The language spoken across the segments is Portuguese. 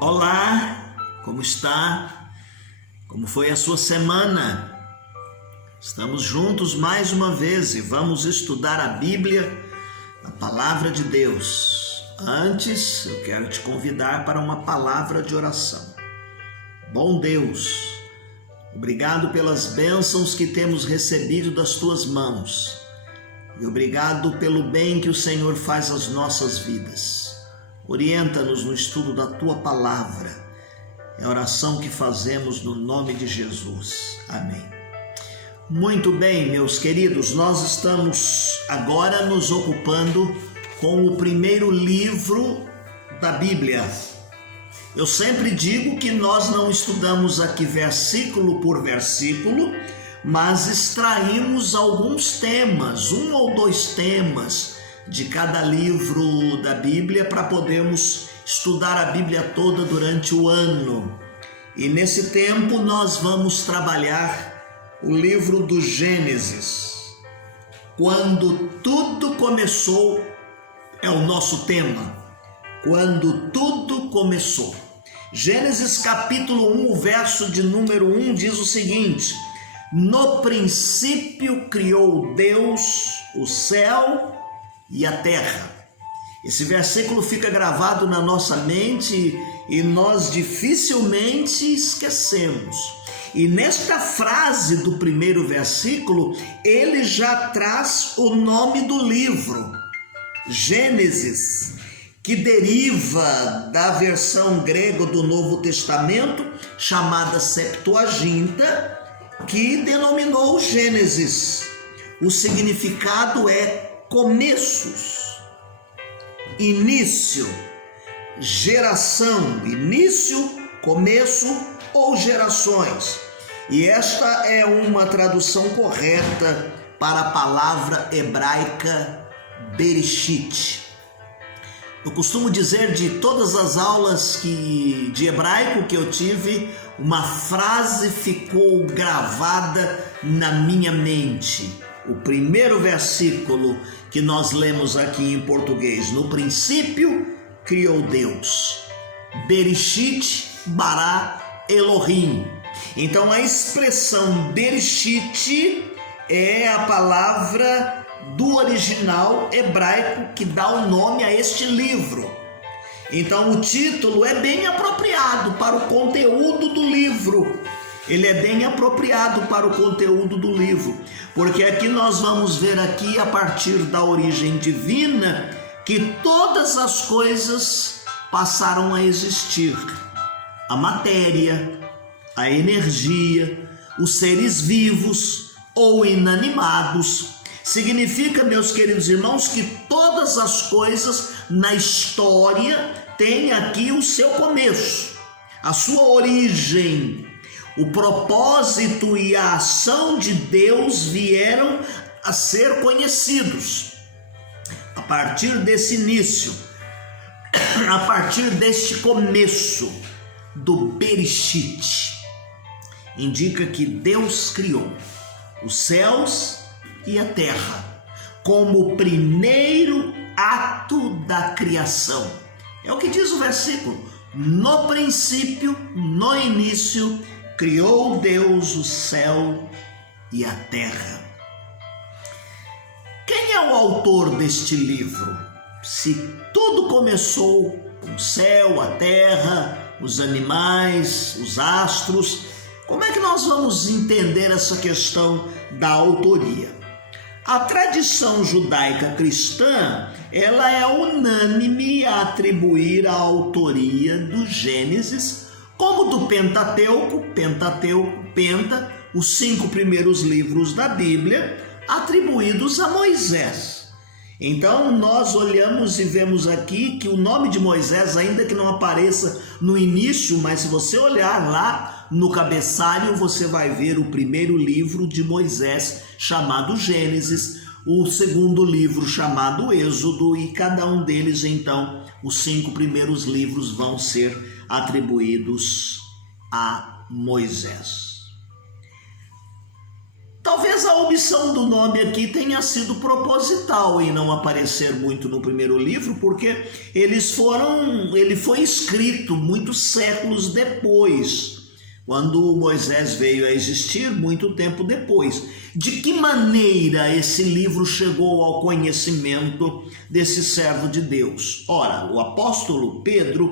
Olá, como está? Como foi a sua semana? Estamos juntos mais uma vez e vamos estudar a Bíblia, a Palavra de Deus. Antes, eu quero te convidar para uma palavra de oração. Bom Deus, obrigado pelas bênçãos que temos recebido das Tuas mãos e obrigado pelo bem que o Senhor faz às nossas vidas. Orienta-nos no estudo da Tua Palavra. É a oração que fazemos no nome de Jesus. Amém. Muito bem, meus queridos, nós estamos agora nos ocupando com o primeiro livro da Bíblia. Eu sempre digo que nós não estudamos aqui versículo por versículo, mas extraímos alguns temas, um ou dois temas de cada livro da Bíblia para podermos estudar a Bíblia toda durante o ano. E nesse tempo nós vamos trabalhar o livro do Gênesis. Quando tudo começou é o nosso tema. Quando tudo começou. Gênesis capítulo 1, verso de número 1 diz o seguinte: no princípio criou Deus o céu e a terra. Esse versículo fica gravado na nossa mente e nós dificilmente esquecemos. E nesta frase do primeiro versículo, ele já traz o nome do livro, Gênesis, que deriva da versão grega do Novo Testamento, chamada Septuaginta, que denominou Gênesis. O significado é começos, início, geração, início, começo ou gerações. E esta é uma tradução correta para a palavra hebraica Bereshit. Eu costumo dizer de todas as aulas de hebraico que eu tive, uma frase ficou gravada na minha mente. O primeiro versículo que nós lemos aqui em português: no princípio criou Deus. Bereshit bara Elohim. Então a expressão Bereshit é a palavra do original hebraico que dá o nome a este livro. Então o título é bem apropriado para o conteúdo do livro. Ele é bem apropriado para o conteúdo do livro, porque aqui nós vamos ver aqui, a partir da origem divina, que todas as coisas passaram a existir. A matéria, a energia, os seres vivos ou inanimados. Significa, meus queridos irmãos, que todas as coisas na história têm aqui o seu começo, a sua origem. O propósito e a ação de Deus vieram a ser conhecidos a partir desse início, a partir deste começo do Bereshit. Indica que Deus criou os céus e a terra como o primeiro ato da criação. É o que diz o versículo: no princípio, no início, criou Deus o céu e a terra. Quem é o autor deste livro? Se tudo começou com o céu, a terra, os animais, os astros, como é que nós vamos entender essa questão da autoria? A tradição judaica cristã, ela é unânime a atribuir a autoria do Gênesis como do Pentateuco, Penta, os 5 primeiros livros da Bíblia, atribuídos a Moisés. Então nós olhamos e vemos aqui que o nome de Moisés, ainda que não apareça no início, mas se você olhar lá no cabeçalho, você vai ver o primeiro livro de Moisés, chamado Gênesis, o segundo livro chamado Êxodo, e cada um deles, então, os 5 primeiros livros vão ser atribuídos a Moisés. Talvez a omissão do nome aqui tenha sido proposital em não aparecer muito no primeiro livro, porque ele foi escrito muitos séculos depois, quando Moisés veio a existir, muito tempo depois. De que maneira esse livro chegou ao conhecimento desse servo de Deus? Ora, o apóstolo Pedro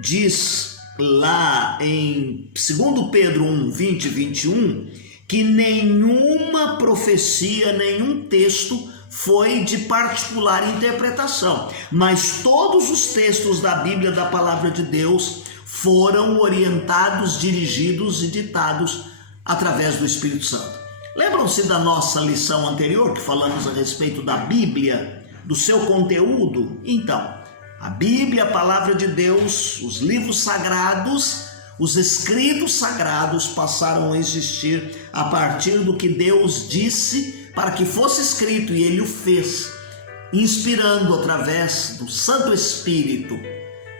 diz lá em 2 Pedro 1, 20 e 21, que nenhuma profecia, nenhum texto foi de particular interpretação, mas todos os textos da Bíblia, da palavra de Deus, foram orientados, dirigidos e ditados através do Espírito Santo. Lembram-se da nossa lição anterior, que falamos a respeito da Bíblia, do seu conteúdo? Então, a Bíblia, a palavra de Deus, os livros sagrados, os escritos sagrados passaram a existir a partir do que Deus disse para que fosse escrito, e Ele o fez, inspirando através do Santo Espírito,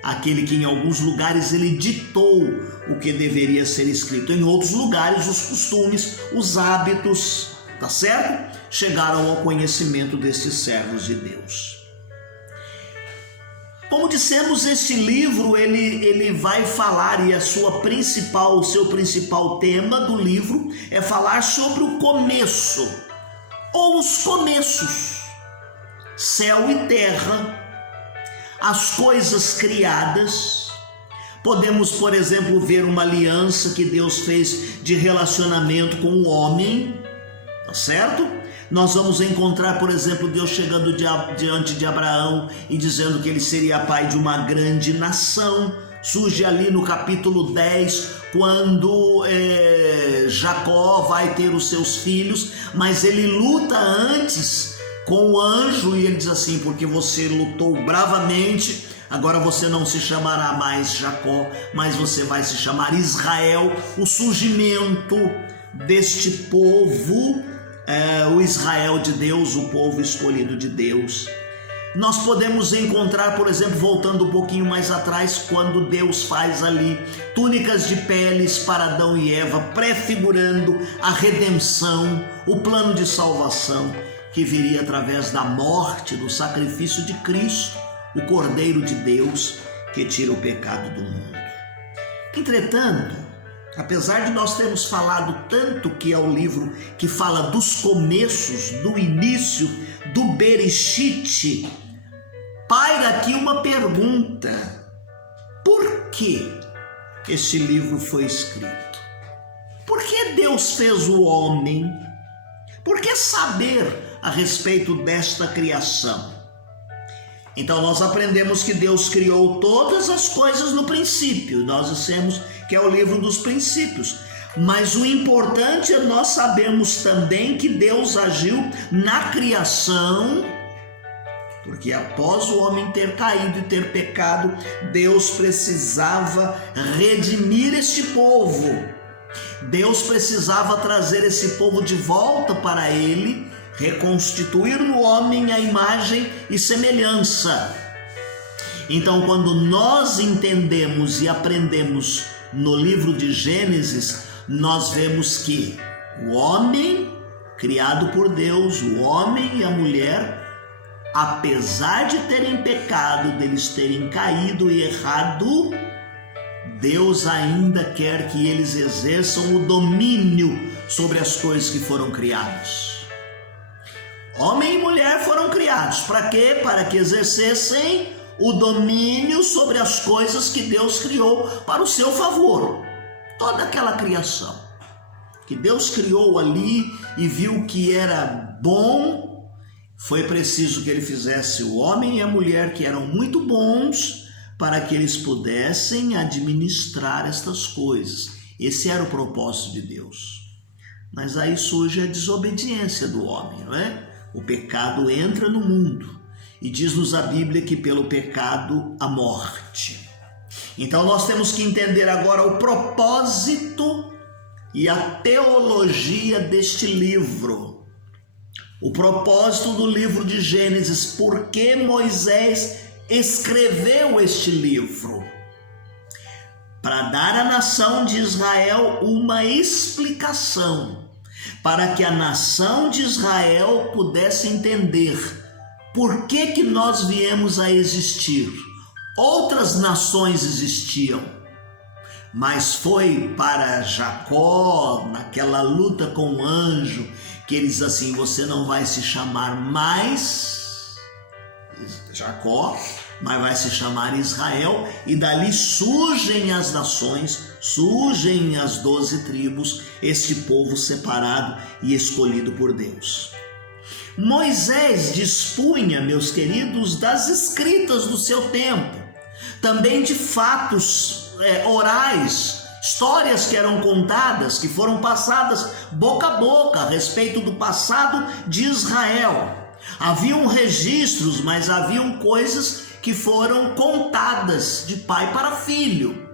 aquele que em alguns lugares Ele ditou o que deveria ser escrito. Em outros lugares, os costumes, os hábitos, tá certo? Chegaram ao conhecimento desses servos de Deus. Como dissemos, este livro ele vai falar, e o seu principal tema do livro é falar sobre o começo, ou os começos, céu e terra, as coisas criadas. Podemos, por exemplo, ver uma aliança que Deus fez de relacionamento com o homem, tá certo? Nós vamos encontrar, por exemplo, Deus chegando diante de Abraão e dizendo que ele seria pai de uma grande nação. Surge ali no capítulo 10, quando Jacó vai ter os seus filhos, mas ele luta antes com o anjo e ele diz assim: porque você lutou bravamente, agora você não se chamará mais Jacó, mas você vai se chamar Israel. O surgimento deste povo, o Israel de Deus, o povo escolhido de Deus. Nós podemos encontrar, por exemplo, voltando um pouquinho mais atrás, quando Deus faz ali túnicas de peles para Adão e Eva, prefigurando a redenção, o plano de salvação que viria através da morte, do sacrifício de Cristo, o Cordeiro de Deus que tira o pecado do mundo. Entretanto, apesar de nós termos falado tanto que é o livro que fala dos começos, do início, do Bereshit, paira aqui uma pergunta: por que este livro foi escrito? Por que Deus fez o homem? Por que saber a respeito desta criação? Então nós aprendemos que Deus criou todas as coisas no princípio. Nós dissemos que é o livro dos princípios. Mas o importante é nós sabermos também que Deus agiu na criação, porque após o homem ter caído e ter pecado, Deus precisava redimir este povo. Deus precisava trazer esse povo de volta para Ele, reconstituir no homem a imagem e semelhança. Então, quando nós entendemos e aprendemos no livro de Gênesis, nós vemos que o homem, criado por Deus, o homem e a mulher, apesar de terem pecado, deles terem caído e errado, Deus ainda quer que eles exerçam o domínio sobre as coisas que foram criadas. Homem e mulher foram criados. Para quê? Para que exercessem o domínio sobre as coisas que Deus criou para o seu favor. Toda aquela criação que Deus criou ali e viu que era bom, foi preciso que Ele fizesse o homem e a mulher, que eram muito bons, para que eles pudessem administrar estas coisas. Esse era o propósito de Deus. Mas aí surge a desobediência do homem, não é? O pecado entra no mundo e diz-nos a Bíblia que pelo pecado a morte. Então nós temos que entender agora o propósito e a teologia deste livro. O propósito do livro de Gênesis, por que Moisés escreveu este livro? Para dar à nação de Israel uma explicação para que a nação de Israel pudesse entender por que nós viemos a existir. Outras nações existiam, mas foi para Jacó, naquela luta com o anjo, que ele diz assim: você não vai se chamar mais Jacó, mas vai se chamar Israel, e dali surgem as nações, surgem as 12 tribos, este povo separado e escolhido por Deus. Moisés dispunha, meus queridos, das escritas do seu tempo, também de fatos orais, histórias que eram contadas, que foram passadas boca a boca a respeito do passado de Israel. Haviam registros, mas haviam coisas que foram contadas de pai para filho.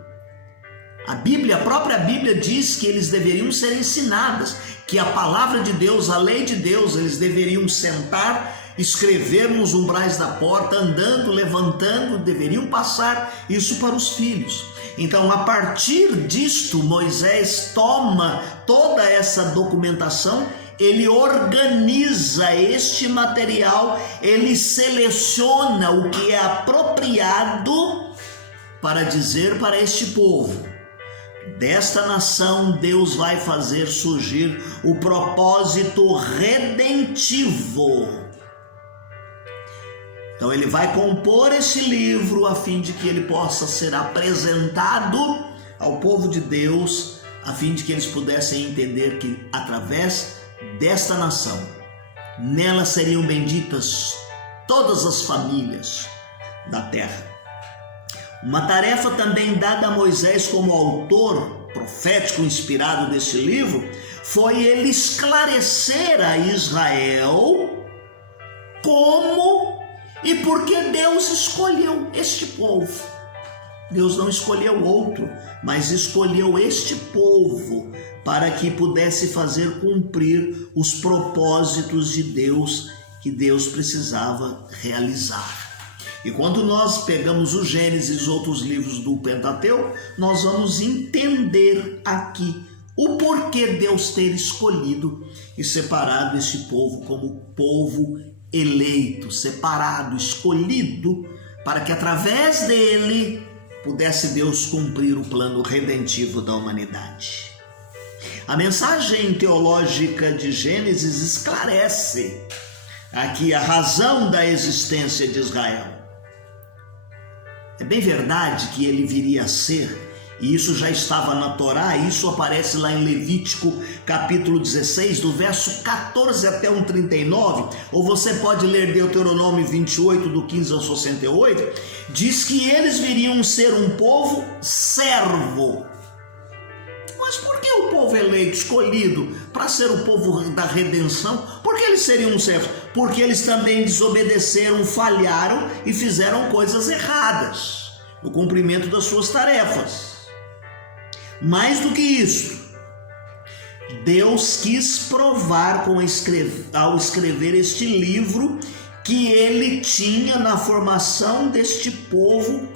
A própria Bíblia diz que eles deveriam ser ensinadas, que a palavra de Deus, a lei de Deus, eles deveriam sentar, escrever nos umbrais da porta, andando, levantando, deveriam passar isso para os filhos. Então, a partir disto, Moisés toma toda essa documentação, ele organiza este material, ele seleciona o que é apropriado para dizer para este povo: desta nação Deus vai fazer surgir o propósito redentivo. Então ele vai compor esse livro a fim de que ele possa ser apresentado ao povo de Deus, a fim de que eles pudessem entender que através desta nação, nela seriam benditas todas as famílias da terra. Uma tarefa também dada a Moisés como autor profético inspirado desse livro foi ele esclarecer a Israel como e por que Deus escolheu este povo. Deus não escolheu outro, mas escolheu este povo para que pudesse fazer cumprir os propósitos de Deus que Deus precisava realizar. E quando nós pegamos o Gênesis e outros livros do Pentateuco, nós vamos entender aqui o porquê Deus ter escolhido e separado esse povo como povo eleito, separado, escolhido, para que através dele pudesse Deus cumprir o plano redentivo da humanidade. A mensagem teológica de Gênesis esclarece aqui a razão da existência de Israel. É bem verdade que ele viria a ser, e isso já estava na Torá, isso aparece lá em Levítico capítulo 16, do verso 14 até o 39, ou você pode ler Deuteronômio 28, do 15 ao 68, diz que eles viriam ser um povo servo. Mas por que o povo eleito, escolhido para ser o povo da redenção, por que eles seriam um servo? Porque eles também desobedeceram, falharam e fizeram coisas erradas no cumprimento das suas tarefas. Mais do que isso, Deus quis provar ao escrever este livro que ele tinha na formação deste povo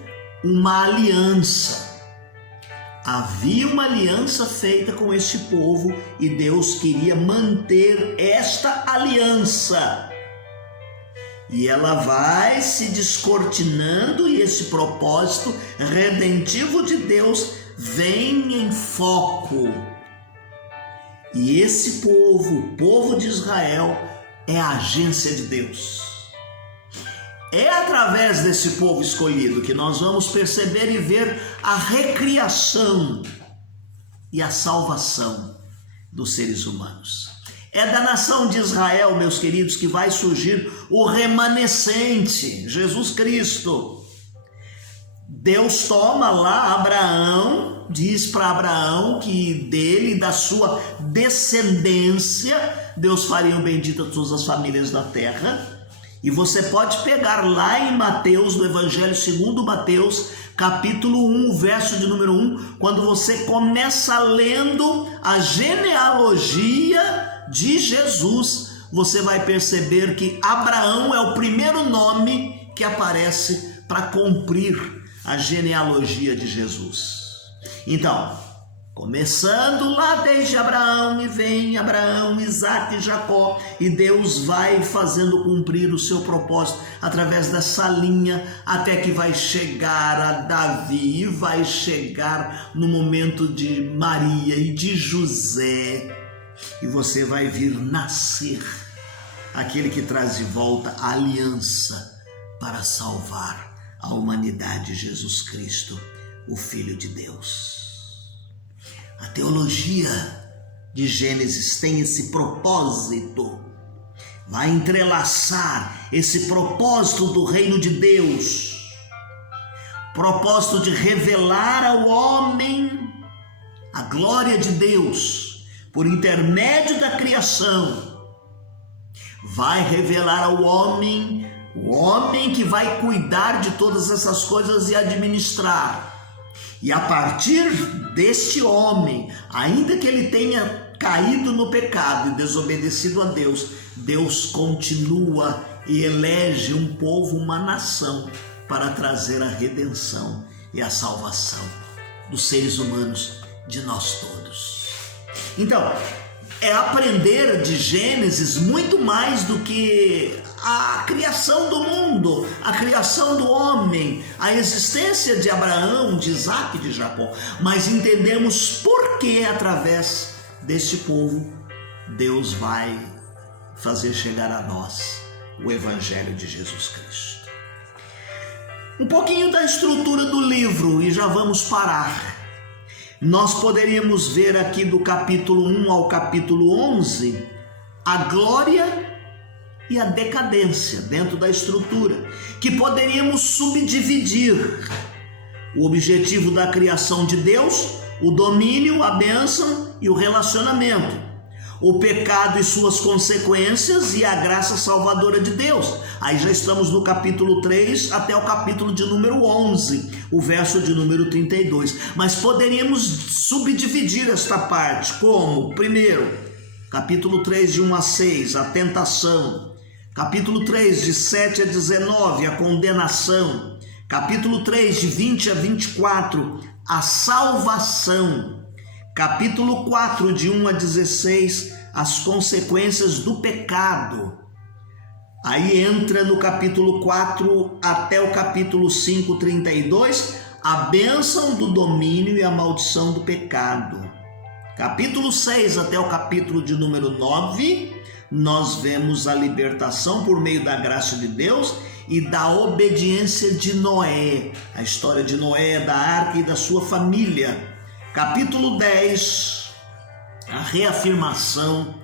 uma aliança. Havia uma aliança feita com este povo e Deus queria manter esta aliança. E ela vai se descortinando e esse propósito redentivo de Deus vem em foco. E esse povo, o povo de Israel, é a agência de Deus. É através desse povo escolhido que nós vamos perceber e ver a recriação e a salvação dos seres humanos. É da nação de Israel, meus queridos, que vai surgir o remanescente, Jesus Cristo. Deus toma lá Abraão, diz para Abraão que dele, da sua descendência, Deus faria bendita todas as famílias da terra. E você pode pegar lá em Mateus, no Evangelho segundo Mateus, capítulo 1, verso de número 1, quando você começa lendo a genealogia de Jesus, você vai perceber que Abraão é o primeiro nome que aparece para cumprir a genealogia de Jesus. Então, Começando lá desde Abraão, e vem Abraão, Isaque e Jacó, e Deus vai fazendo cumprir o seu propósito através dessa linha, até que vai chegar a Davi, e vai chegar no momento de Maria e de José, e você vai vir nascer aquele que traz de volta a aliança para salvar a humanidade, Jesus Cristo, o Filho de Deus. A teologia de Gênesis tem esse propósito, vai entrelaçar esse propósito do reino de Deus, propósito de revelar ao homem a glória de Deus por intermédio da criação, vai revelar ao homem, o homem que vai cuidar de todas essas coisas e administrar. E a partir deste homem, ainda que ele tenha caído no pecado e desobedecido a Deus, Deus continua e elege um povo, uma nação, para trazer a redenção e a salvação dos seres humanos, de nós todos. Então, é aprender de Gênesis muito mais do que a criação do mundo, a criação do homem, a existência de Abraão, de Isaque e de Jacó, mas entendemos por que através deste povo Deus vai fazer chegar a nós o Evangelho de Jesus Cristo. Um pouquinho da estrutura do livro e já vamos parar. Nós poderíamos ver aqui do capítulo 1 ao capítulo 11 a glória e a decadência dentro da estrutura, que poderíamos subdividir: o objetivo da criação de Deus, o domínio, a bênção e o relacionamento, o pecado e suas consequências e a graça salvadora de Deus. Aí já estamos no capítulo 3 até o capítulo de número 11, o verso de número 32. Mas poderíamos subdividir esta parte como: primeiro, capítulo 3 de 1 a 6, a tentação; capítulo 3 de 7 a 19, a condenação; capítulo 3 de 20 a 24, a salvação; capítulo 4 de 1 a 16, as consequências do pecado. Aí entra no capítulo 4 até o capítulo 5, 32, a bênção do domínio e a maldição do pecado. Capítulo 6 até o capítulo de número 9, nós vemos a libertação por meio da graça de Deus e da obediência de Noé, a história de Noé, da arca e da sua família. Capítulo 10, a reafirmação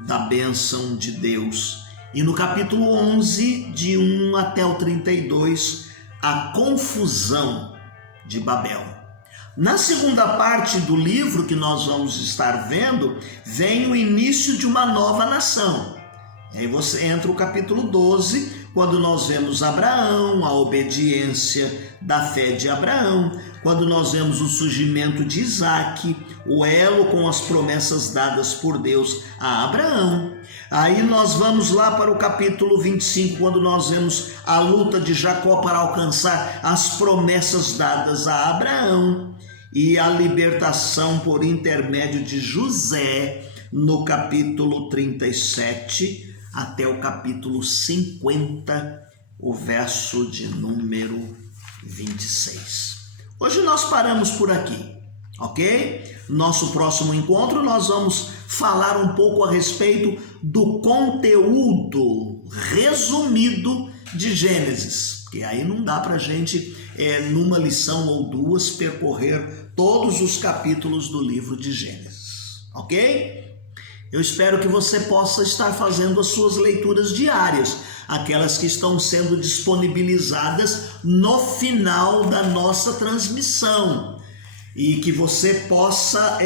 da bênção de Deus. E no capítulo 11, de 1 até o 32, a confusão de Babel. Na segunda parte do livro que nós vamos estar vendo, vem o início de uma nova nação. E aí você entra o capítulo 12, quando nós vemos Abraão, a obediência da fé de Abraão, quando nós vemos o surgimento de Isaque, o elo com as promessas dadas por Deus a Abraão. Aí nós vamos lá para o capítulo 25, quando nós vemos a luta de Jacó para alcançar as promessas dadas a Abraão, e a libertação por intermédio de José, no capítulo 37 até o capítulo 50, o verso de número 26. Hoje nós paramos por aqui, ok? Nosso próximo encontro nós vamos falar um pouco a respeito do conteúdo resumido de Gênesis, que aí não dá para a gente, numa lição ou duas, percorrer todos os capítulos do livro de Gênesis, ok? Eu espero que você possa estar fazendo as suas leituras diárias, aquelas que estão sendo disponibilizadas no final da nossa transmissão, e que você possa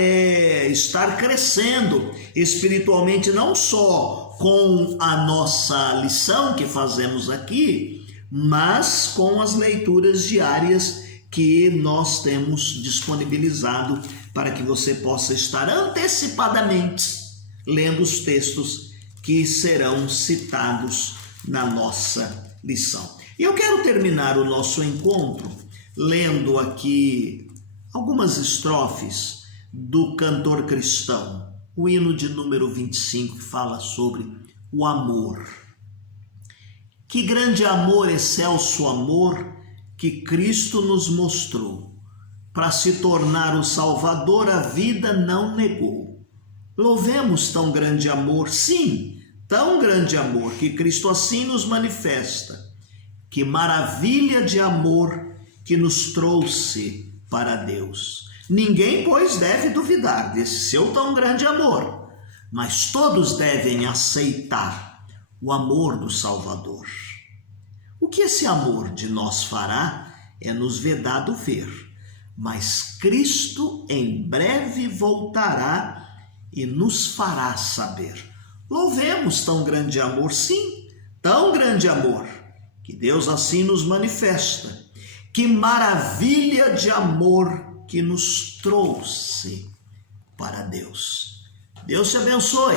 estar crescendo espiritualmente, não só com a nossa lição que fazemos aqui, mas com as leituras diárias que nós temos disponibilizado, para que você possa estar antecipadamente lendo os textos que serão citados na nossa lição. E eu quero terminar o nosso encontro lendo aqui algumas estrofes do cantor cristão, o hino de número 25, que fala sobre o amor. Que grande amor, excelso amor, que Cristo nos mostrou. Para se tornar o Salvador, a vida não negou. Louvemos tão grande amor, sim, tão grande amor, que Cristo assim nos manifesta. Que maravilha de amor que nos trouxe para Deus. Ninguém, pois, deve duvidar desse seu tão grande amor, mas todos devem aceitar o amor do Salvador. O que esse amor de nós fará é nos vedado ver, mas Cristo em breve voltará e nos fará saber. Louvemos tão grande amor, sim, tão grande amor, que Deus assim nos manifesta. Que maravilha de amor que nos trouxe para Deus. Deus te abençoe.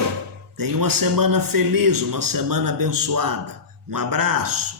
Tenha uma semana feliz, uma semana abençoada. Um abraço.